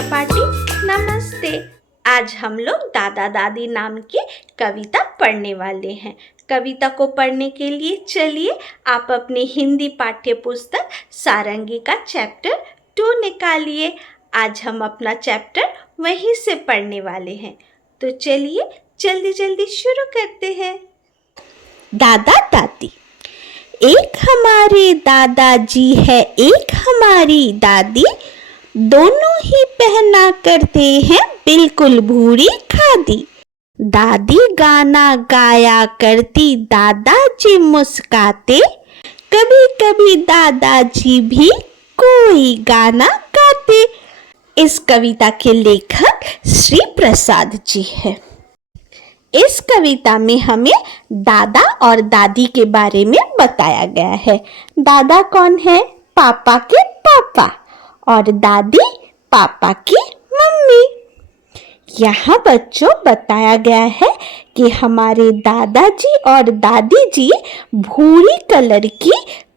बच्चा पार्टी नमस्ते। आज हम लोग दादा दादी नाम की कविता पढ़ने वाले हैं। कविता को पढ़ने के लिए चलिए आप अपनी हिंदी पाठ्य पुस्तक सारंगी का चैप्टर 2 निकालिए। आज हम अपना चैप्टर वहीं से पढ़ने वाले हैं, तो चलिए जल्दी जल्दी शुरू करते हैं। दादा दादी। एक हमारे दादाजी है, एक हमारी दादी, दोनों ही पहना करते हैं बिल्कुल भूरी खादी। दादी गाना गाया करती, दादाजी मुस्काते, कभी कभी दादाजी भी कोई गाना गाते। इस कविता के लेखक श्री प्रसाद जी हैं। इस कविता में हमें दादा और दादी के बारे में बताया गया है। दादा कौन है? पापा के पापा, और दादी पापा की मम्मी। यहाँ बच्चों बताया गया है कि हमारे दादाजी और दादी जी भूरी कलर की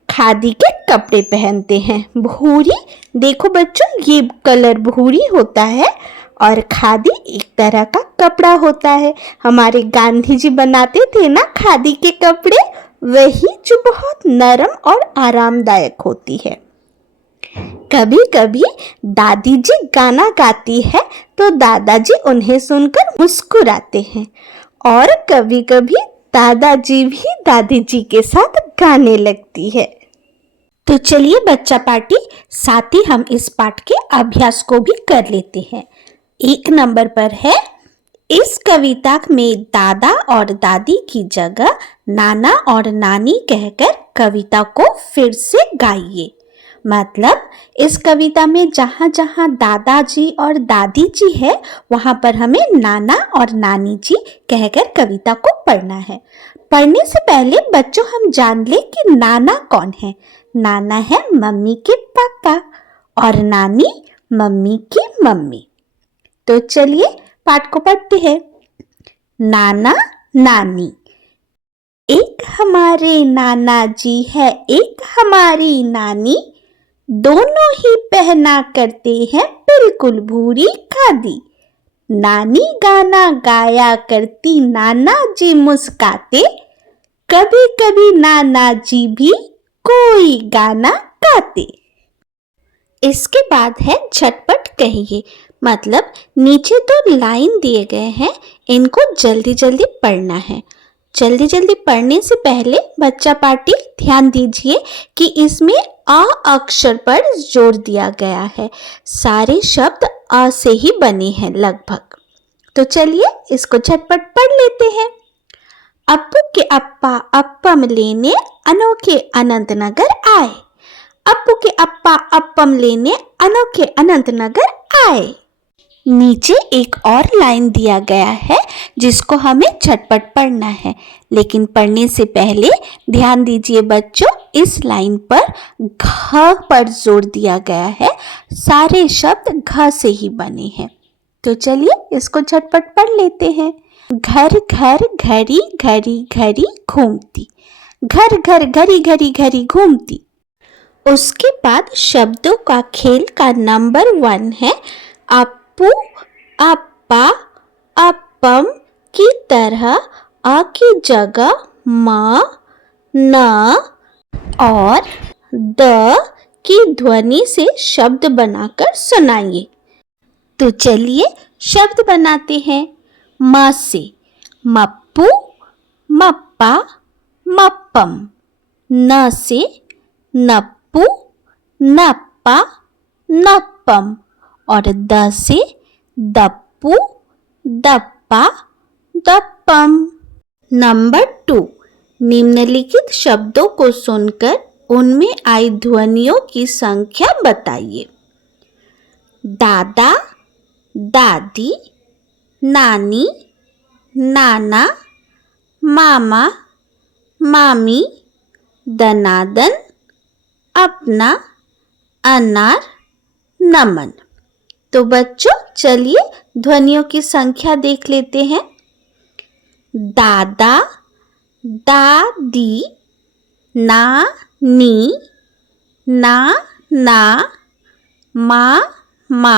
खादी के कपड़े पहनते हैं। भूरी, देखो बच्चों, ये कलर भूरी होता है और खादी एक तरह का कपड़ा होता है। हमारे गांधी जी बनाते थे ना खादी के कपड़े, वही जो बहुत नरम और आरामदायक होती है। कभी कभी दादी जी गाना गाती है तो दादाजी उन्हें सुनकर मुस्कुराते हैं, और कभी कभी दादाजी भी दादी जी के साथ गाने लगती है। तो चलिए बच्चा पार्टी, साथ ही हम इस पाठ के अभ्यास को भी कर लेते हैं। 1 नंबर पर है, इस कविता में दादा और दादी की जगह नाना और नानी कहकर कविता को फिर से गाइए। मतलब इस कविता में जहाँ जहाँ दादाजी और दादी जी है, वहाँ पर हमें नाना और नानी जी कहकर कविता को पढ़ना है। पढ़ने से पहले बच्चों हम जान ले कि नाना कौन है। नाना है मम्मी के पापा और नानी मम्मी की मम्मी। तो चलिए पाठ को पढ़ते हैं। नाना नानी। एक हमारे नाना जी है, एक हमारी नानी, दोनों ही पहना करते हैं बिल्कुल भूरी खादी। नानी गाना गाया करती, नाना जी मुस्काते, कभी कभी नाना जी भी कोई गाना गाते। इसके बाद है झटपट कहिए। मतलब नीचे तो लाइन दिए गए हैं, इनको जल्दी जल्दी पढ़ना है। जल्दी जल्दी पढ़ने से पहले बच्चा पार्टी ध्यान दीजिए कि इसमें अ अक्षर पर जोर दिया गया है। सारे शब्द अ से ही बने हैं लगभग। तो चलिए इसको झटपट पढ़ लेते हैं। अप्पू के अप्पा अप्पम लेने अनोखे अनंतनगर आए। अप्पू के अप्पा अप्पम लेने अनोखे अनंतनगर आए। नीचे एक और लाइन दिया गया है जिसको हमें झटपट पढ़ना है, लेकिन पढ़ने से पहले ध्यान दीजिए बच्चों, इस लाइन पर घ पर जोर दिया गया है। सारे शब्द घ से ही बने हैं। तो चलिए इसको झटपट पढ़ लेते हैं। घर घर घड़ी घड़ी घड़ी घूमती, घर घर घड़ी घड़ी घड़ी घूमती। उसके बाद शब्दों का खेल का नंबर 1 है अप्पू अप्पा अप्पम की तरह अ की जगह म न और द की ध्वनि से शब्द बनाकर सुनाइए। तो चलिए शब्द बनाते हैं। म से मप्पू मप्पा मप्पम। न से नप्पू नप्पा नप्पम। और द से दप्पू दप्पा दप्पम। नंबर 2, निम्नलिखित शब्दों को सुनकर उनमें आई ध्वनियों की संख्या बताइए। दादा दादी नानी नाना मामा मामी दनादन अपना अनार नमन। तो बच्चों चलिए ध्वनियों की संख्या देख लेते हैं। दादा दादी नानी ना ना मा मा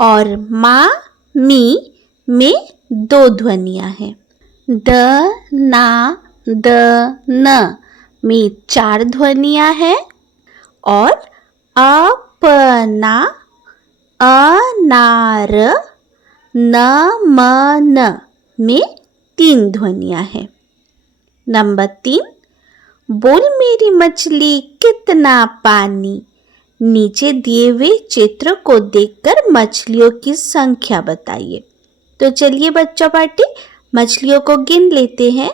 और मा मी में 2 ध्वनियाँ हैं। द ना द न में 4 ध्वनियाँ हैं और अपना अनार नमन में 3 ध्वनियाँ हैं। नंबर 3, बोल मेरी मछली कितना पानी। नीचे दिए हुए चित्र को देखकर मछलियों की संख्या बताइए। तो चलिए बच्चों पार्टी मछलियों को गिन लेते हैं।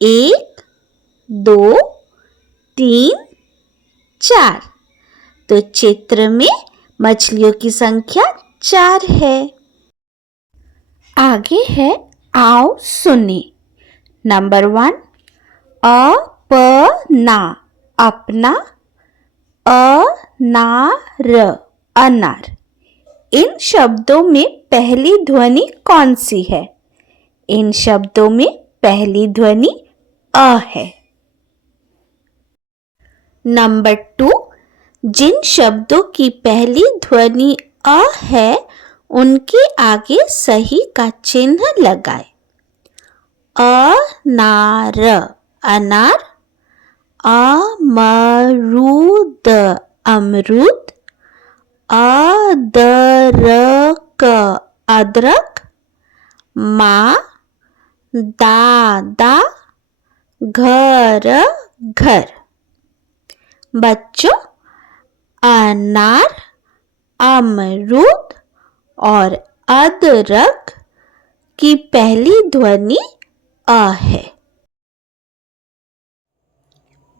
1 2 3 4। तो चित्र में मछलियों की संख्या 4 है। आगे है आओ सुने। नंबर 1, अपना अपना, अनार अनार। इन शब्दों में पहली ध्वनि कौन सी है? इन शब्दों में पहली ध्वनि अ है। नंबर 2, जिन शब्दों की पहली ध्वनि अ है उनके आगे सही का चिन्ह लगाए। अनार अनार, अमरूद अमरूद, अदरक अदरक, माँ दादा घर घर। बच्चों, अनार, अमरूद और अदरक की पहली ध्वनि अ है।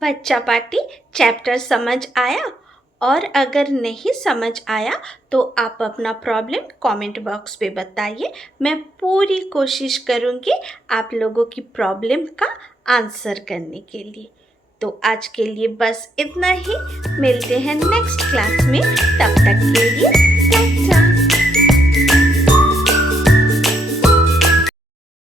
बच्चा पार्टी चैप्टर समझ आया? और अगर नहीं समझ आया तो आप अपना प्रॉब्लम कमेंट बॉक्स पे बताइए। मैं पूरी कोशिश करूँगी आप लोगों की प्रॉब्लम का आंसर करने के लिए। तो आज के लिए बस इतना ही। मिलते हैं नेक्स्ट क्लास में। तब तक के लिए टाटा।